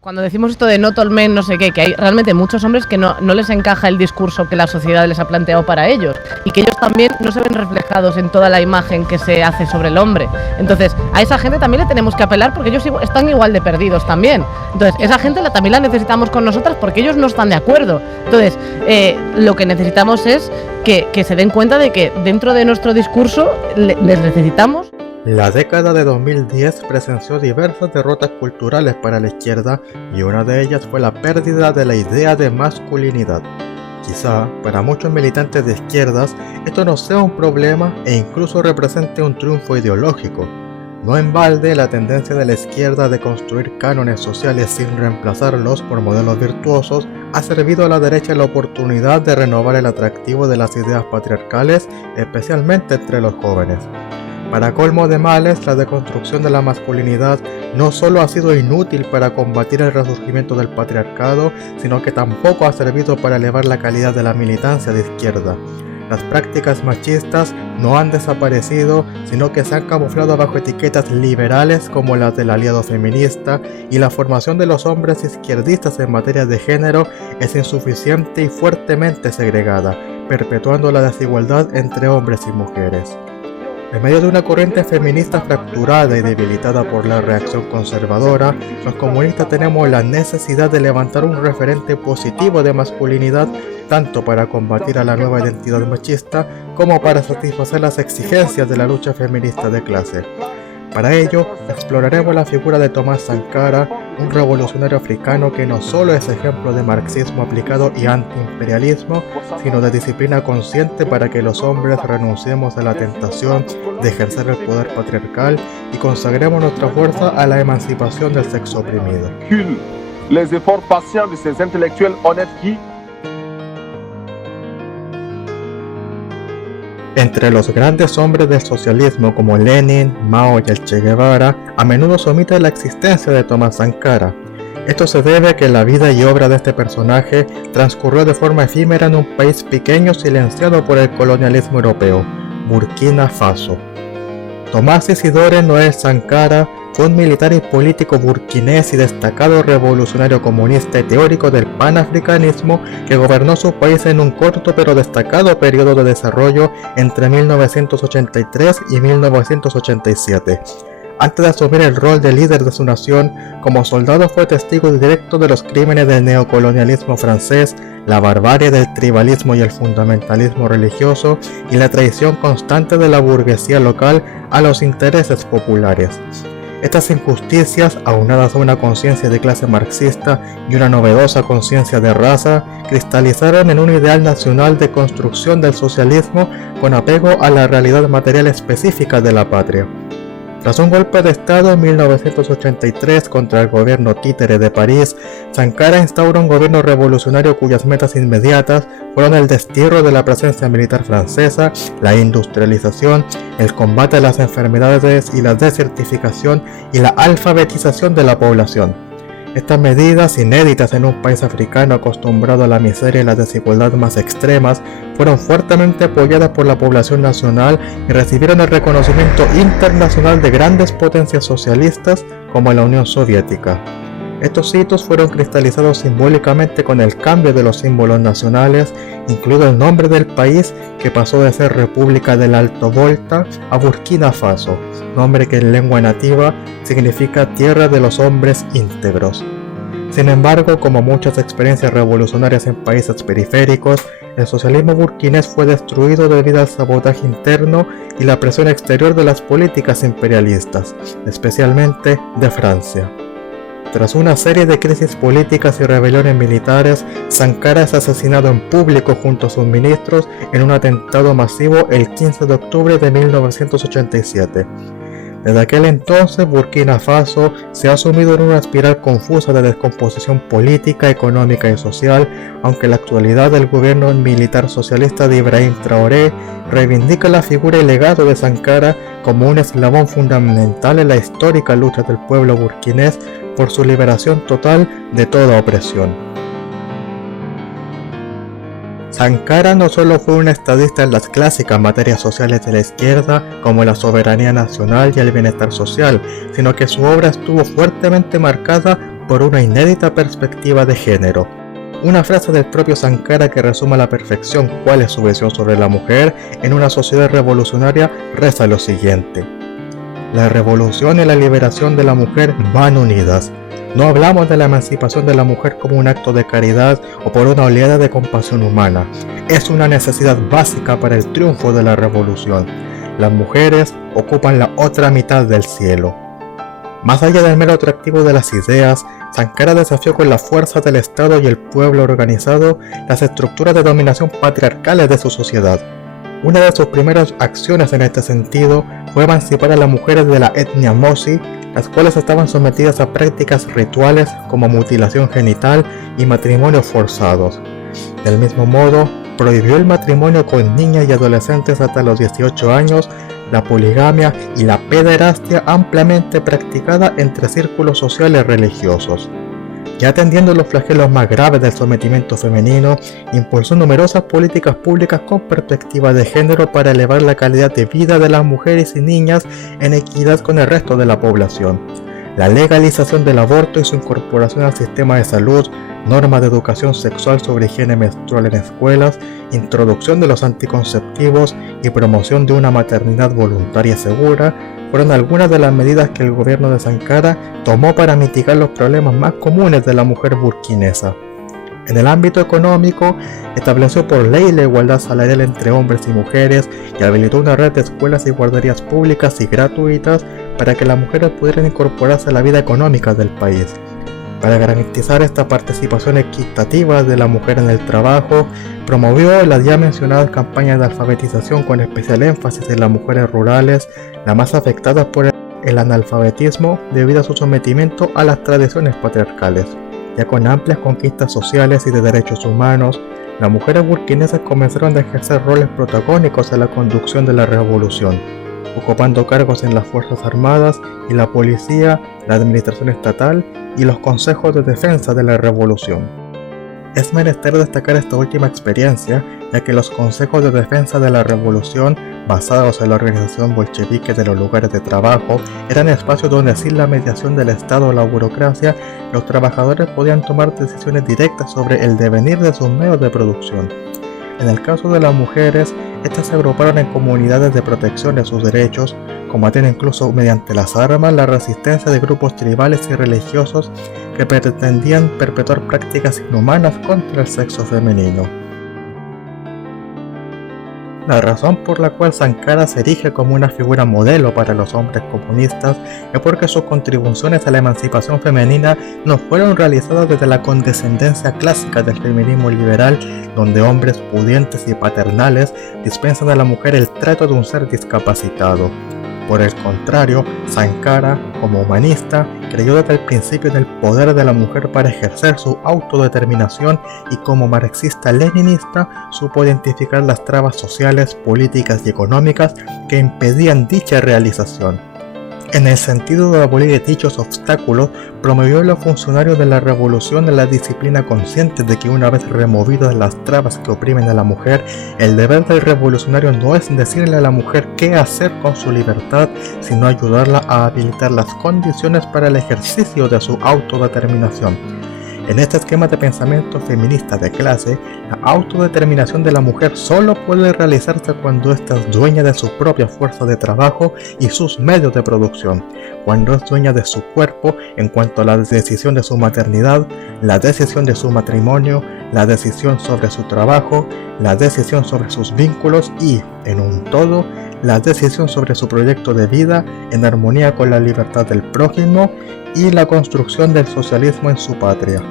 Cuando decimos esto de not all men, no sé qué, que hay realmente muchos hombres que no les encaja el discurso que la sociedad les ha planteado para ellos y que ellos también no se ven reflejados en toda la imagen que se hace sobre el hombre. Entonces, a esa gente también le tenemos que apelar porque ellos están igual de perdidos también. Entonces, esa gente también la necesitamos con nosotras porque ellos no están de acuerdo. Entonces, lo que necesitamos es que se den cuenta de que dentro de nuestro discurso les necesitamos. La década de 2010 presenció diversas derrotas culturales para la izquierda y una de ellas fue la pérdida de la idea de masculinidad. Quizá, para muchos militantes de izquierdas, esto no sea un problema e incluso represente un triunfo ideológico. No en balde, la tendencia de la izquierda de construir cánones sociales sin reemplazarlos por modelos virtuosos ha servido a la derecha la oportunidad de renovar el atractivo de las ideas patriarcales, especialmente entre los jóvenes. Para colmo de males, la deconstrucción de la masculinidad no solo ha sido inútil para combatir el resurgimiento del patriarcado, sino que tampoco ha servido para elevar la calidad de la militancia de izquierda. Las prácticas machistas no han desaparecido, sino que se han camuflado bajo etiquetas liberales como las del aliado feminista, y la formación de los hombres izquierdistas en materia de género es insuficiente y fuertemente segregada, perpetuando la desigualdad entre hombres y mujeres. En medio de una corriente feminista fracturada y debilitada por la reacción conservadora, los comunistas tenemos la necesidad de levantar un referente positivo de masculinidad, tanto para combatir a la nueva identidad machista como para satisfacer las exigencias de la lucha feminista de clase. Para ello, exploraremos la figura de Thomas Sankara, un revolucionario africano que no solo es ejemplo de marxismo aplicado y antiimperialismo, sino de disciplina consciente para que los hombres renunciemos a la tentación de ejercer el poder patriarcal y consagremos nuestra fuerza a la emancipación del sexo oprimido. Les efforts patients de ces intellectuels honnêtes qui, entre los grandes hombres del socialismo como Lenin, Mao y el Che Guevara, a menudo se omite la existencia de Thomas Sankara. Esto se debe a que la vida y obra de este personaje transcurrió de forma efímera en un país pequeño silenciado por el colonialismo europeo, Burkina Faso. Tomás Isidore Noel Sankara fue un militar y político burkinés y destacado revolucionario comunista y teórico del panafricanismo que gobernó su país en un corto pero destacado periodo de desarrollo entre 1983 y 1987. Antes de asumir el rol de líder de su nación, como soldado fue testigo directo de los crímenes del neocolonialismo francés, la barbarie del tribalismo y el fundamentalismo religioso y la traición constante de la burguesía local a los intereses populares. Estas injusticias, aunadas a una conciencia de clase marxista y una novedosa conciencia de raza, cristalizaron en un ideal nacional de construcción del socialismo con apego a la realidad material específica de la patria. Tras un golpe de Estado en 1983 contra el gobierno títere de París, Sankara instaura un gobierno revolucionario cuyas metas inmediatas fueron el destierro de la presencia militar francesa, la industrialización, el combate a las enfermedades y la desertificación y la alfabetización de la población. Estas medidas, inéditas en un país africano acostumbrado a la miseria y la desigualdad más extremas, fueron fuertemente apoyadas por la población nacional y recibieron el reconocimiento internacional de grandes potencias socialistas como la Unión Soviética. Estos hitos fueron cristalizados simbólicamente con el cambio de los símbolos nacionales, incluido el nombre del país que pasó de ser República del Alto Volta a Burkina Faso, nombre que en lengua nativa significa Tierra de los Hombres Íntegros. Sin embargo, como muchas experiencias revolucionarias en países periféricos, el socialismo burkinés fue destruido debido al sabotaje interno y la presión exterior de las políticas imperialistas, especialmente de Francia. Tras una serie de crisis políticas y rebeliones militares, Sankara es asesinado en público junto a sus ministros en un atentado masivo el 15 de octubre de 1987. Desde aquel entonces, Burkina Faso se ha sumido en una espiral confusa de descomposición política, económica y social, aunque la actualidad del gobierno militar socialista de Ibrahim Traoré reivindica la figura y legado de Sankara como un eslabón fundamental en la histórica lucha del pueblo burkinés por su liberación total de toda opresión. Sankara no solo fue un estadista en las clásicas materias sociales de la izquierda como la soberanía nacional y el bienestar social, sino que su obra estuvo fuertemente marcada por una inédita perspectiva de género. Una frase del propio Sankara que resume a la perfección cuál es su visión sobre la mujer en una sociedad revolucionaria reza lo siguiente: la revolución y la liberación de la mujer van unidas. No hablamos de la emancipación de la mujer como un acto de caridad o por una oleada de compasión humana. Es una necesidad básica para el triunfo de la revolución. Las mujeres ocupan la otra mitad del cielo. Más allá del mero atractivo de las ideas, Sankara desafió con la fuerza del Estado y el pueblo organizado las estructuras de dominación patriarcales de su sociedad. Una de sus primeras acciones en este sentido fue emancipar a las mujeres de la etnia Mosi, las cuales estaban sometidas a prácticas rituales como mutilación genital y matrimonios forzados. Del mismo modo, prohibió el matrimonio con niñas y adolescentes hasta los 18 años, la poligamia y la pederastia ampliamente practicada entre círculos sociales religiosos. Ya atendiendo los flagelos más graves del sometimiento femenino, impulsó numerosas políticas públicas con perspectiva de género para elevar la calidad de vida de las mujeres y niñas en equidad con el resto de la población. La legalización del aborto y su incorporación al sistema de salud, normas de educación sexual sobre higiene menstrual en escuelas, introducción de los anticonceptivos y promoción de una maternidad voluntaria y segura fueron algunas de las medidas que el gobierno de Sankara tomó para mitigar los problemas más comunes de la mujer burkinesa. En el ámbito económico, estableció por ley la igualdad salarial entre hombres y mujeres y habilitó una red de escuelas y guarderías públicas y gratuitas para que las mujeres pudieran incorporarse a la vida económica del país. Para garantizar esta participación equitativa de la mujer en el trabajo, promovió las ya mencionadas campañas de alfabetización con especial énfasis en las mujeres rurales, las más afectadas por el analfabetismo debido a su sometimiento a las tradiciones patriarcales. Ya con amplias conquistas sociales y de derechos humanos, las mujeres burkinesas comenzaron a ejercer roles protagónicos en la conducción de la revolución, ocupando cargos en las Fuerzas Armadas y la policía, la administración estatal y los consejos de defensa de la revolución. Es menester destacar esta última experiencia, ya que los consejos de defensa de la revolución, basados en la organización bolchevique de los lugares de trabajo, eran espacios donde sin la mediación del Estado o la burocracia, los trabajadores podían tomar decisiones directas sobre el devenir de sus medios de producción. En el caso de las mujeres, estas se agruparon en comunidades de protección de sus derechos, combatiendo incluso mediante las armas la resistencia de grupos tribales y religiosos que pretendían perpetuar prácticas inhumanas contra el sexo femenino. La razón por la cual Sankara se erige como una figura modelo para los hombres comunistas es porque sus contribuciones a la emancipación femenina no fueron realizadas desde la condescendencia clásica del feminismo liberal, donde hombres pudientes y paternales dispensan a la mujer el trato de un ser discapacitado. Por el contrario, Sankara, como humanista, creyó desde el principio en el poder de la mujer para ejercer su autodeterminación y como marxista-leninista supo identificar las trabas sociales, políticas y económicas que impedían dicha realización. En el sentido de abolir dichos obstáculos, promovió a los funcionarios de la revolución la disciplina consciente de que una vez removidas las trabas que oprimen a la mujer, el deber del revolucionario no es decirle a la mujer qué hacer con su libertad, sino ayudarla a habilitar las condiciones para el ejercicio de su autodeterminación. En este esquema de pensamiento feminista de clase, la autodeterminación de la mujer solo puede realizarse cuando ésta es dueña de su propia fuerza de trabajo y sus medios de producción, cuando es dueña de su cuerpo en cuanto a la decisión de su maternidad, la decisión de su matrimonio, la decisión sobre su trabajo, la decisión sobre sus vínculos y, en un todo, la decisión sobre su proyecto de vida en armonía con la libertad del prójimo y la construcción del socialismo en su patria.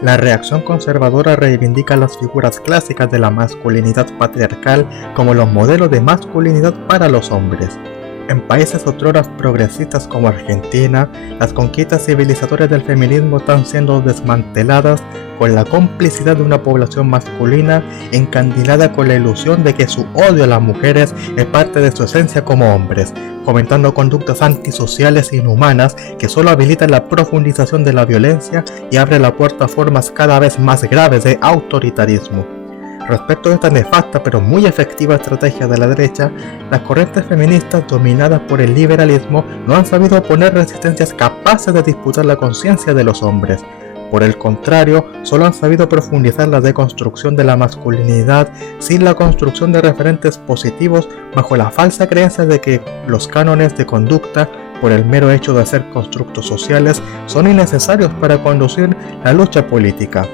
La reacción conservadora reivindica las figuras clásicas de la masculinidad patriarcal como los modelos de masculinidad para los hombres. En países otrora progresistas como Argentina, las conquistas civilizatorias del feminismo están siendo desmanteladas con la complicidad de una población masculina encandilada con la ilusión de que su odio a las mujeres es parte de su esencia como hombres, fomentando conductas antisociales e inhumanas que solo habilitan la profundización de la violencia y abre la puerta a formas cada vez más graves de autoritarismo. Respecto a esta nefasta pero muy efectiva estrategia de la derecha, las corrientes feministas dominadas por el liberalismo no han sabido poner resistencias capaces de disputar la conciencia de los hombres. Por el contrario, solo han sabido profundizar la deconstrucción de la masculinidad sin la construcción de referentes positivos bajo la falsa creencia de que los cánones de conducta, por el mero hecho de ser constructos sociales, son innecesarios para conducir la lucha política.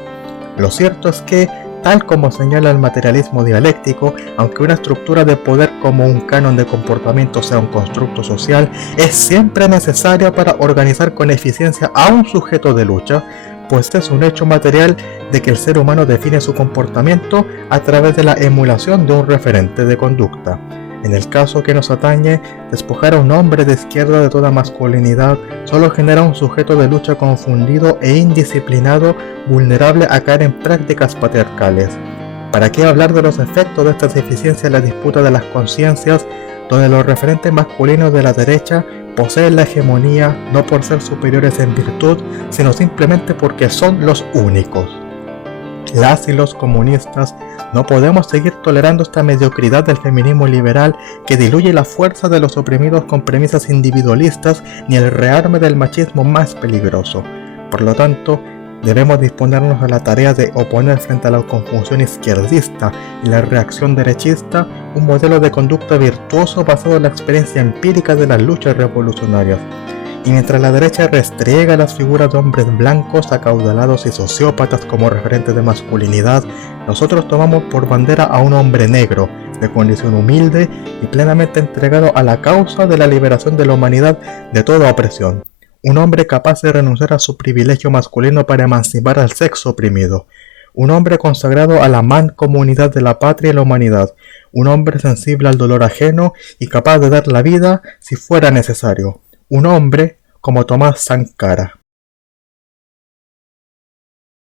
Lo cierto es que, tal como señala el materialismo dialéctico, aunque una estructura de poder como un canon de comportamiento sea un constructo social, es siempre necesaria para organizar con eficiencia a un sujeto de lucha, pues es un hecho material de que el ser humano define su comportamiento a través de la emulación de un referente de conducta. En el caso que nos atañe, despojar a un hombre de izquierda de toda masculinidad solo genera un sujeto de lucha confundido e indisciplinado, vulnerable a caer en prácticas patriarcales. ¿Para qué hablar de los efectos de esta deficiencia en la disputa de las conciencias, donde los referentes masculinos de la derecha poseen la hegemonía no por ser superiores en virtud, sino simplemente porque son los únicos? Las y los comunistas no podemos seguir tolerando esta mediocridad del feminismo liberal que diluye la fuerza de los oprimidos con premisas individualistas ni el rearme del machismo más peligroso. Por lo tanto, debemos disponernos a la tarea de oponer frente a la confusión izquierdista y la reacción derechista un modelo de conducta virtuoso basado en la experiencia empírica de las luchas revolucionarias. Y mientras la derecha restriega las figuras de hombres blancos, acaudalados y sociópatas como referentes de masculinidad, nosotros tomamos por bandera a un hombre negro, de condición humilde y plenamente entregado a la causa de la liberación de la humanidad de toda opresión. Un hombre capaz de renunciar a su privilegio masculino para emancipar al sexo oprimido. Un hombre consagrado a la mancomunidad de la patria y la humanidad. Un hombre sensible al dolor ajeno y capaz de dar la vida si fuera necesario. Un hombre como Tomás Sankara.